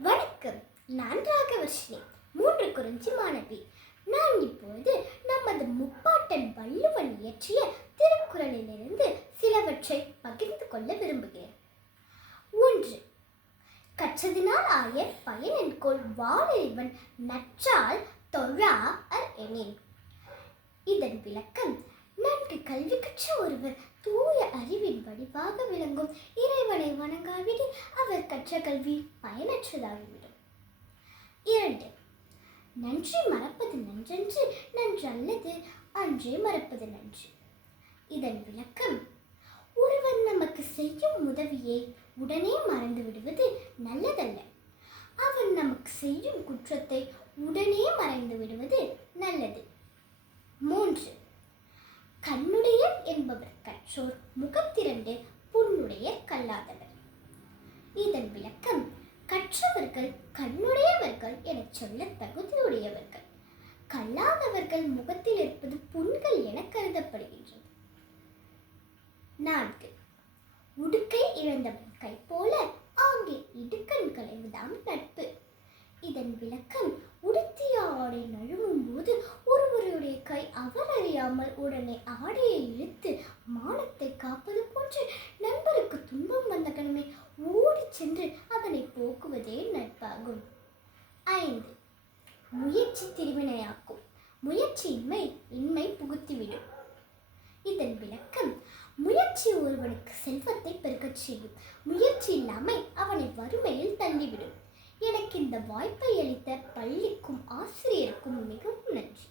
வணக்கம், நான் ராகவர்ஷினி, 3 குறிஞ்சி மாணவி. நான் இப்போது நமது முப்பாட்டன் வள்ளுவன் இயற்றிய திருக்குறளிலிருந்து சிலவற்றை பகிர்ந்து கொள்ள விரும்புகிறேன். 1. கற்றதினால் ஆய பயனென்கொள் வாளறிவன் நற்றால் தொழாஅர் எனின். இதன் விளக்கம்: நன்கு கல்வி கற்ற ஒருவர் தூய அறிவின் வடிவாக விளங்கும் இறைவனை வணங்காவிடில் அவர் கற்ற கல்வி பயனற்றதாகிவிடும். 2. நன்றி மறப்பது நன்றன்று, நன்றல்லது அன்றே மறப்பது நன்று. இதன் விளக்கம்: ஒருவர் நமக்கு செய்யும் உதவியை உடனே மறந்து விடுவது நல்லதல்ல. அவன் நமக்கு செய்யும் குற்றத்தை உடனே மறைந்து விடுவது நல்லது. 3. கண்ணுடையர் என்பவர் கற்றோர், முகத்திரண்டு புண்ணுடையர் கல்லாதவர். இதன் விளக்கம்: கற்றவர்கள் கண்ணுடையவர்கள் என சொல்ல தகுதியுடையவர்கள், கல்லாதவர்கள் முகத்தில் இருப்பது புண்கள் என கருதப்படுகின்றது. 4. உடுக்கை இழந்தவன் கை போல ஆங்கே இடுக்கண் களைவதாம் நட்பு. இதன் விளக்கம்: உடுத்திய ஆடை நழுவும் போது ஒருவருடைய கை அவர் அறியாமல் உடனே ஆடையை இழுத்து மானத்தை காப்பது போன்று நண்பருக்கு துன்பம் வந்த கணமே ஓடி சென்று அதனை போக்குவதே நட்பாகும். 5. முயற்சி திருவினையாக்கும், முயற்சியின்மை இன்மை புகுத்திவிடும். இதன் விளக்கம்: முயற்சி ஒருவனுக்கு செல்வத்தை பெருக்கச் செய்யும், முயற்சி இல்லாமை அவனை வறுமையில் தள்ளிவிடும். எனக்கு இந்த வாய்ப்பை அளித்த பள்ளிக்கும் ஆசிரியருக்கும் மிகவும் நன்றி.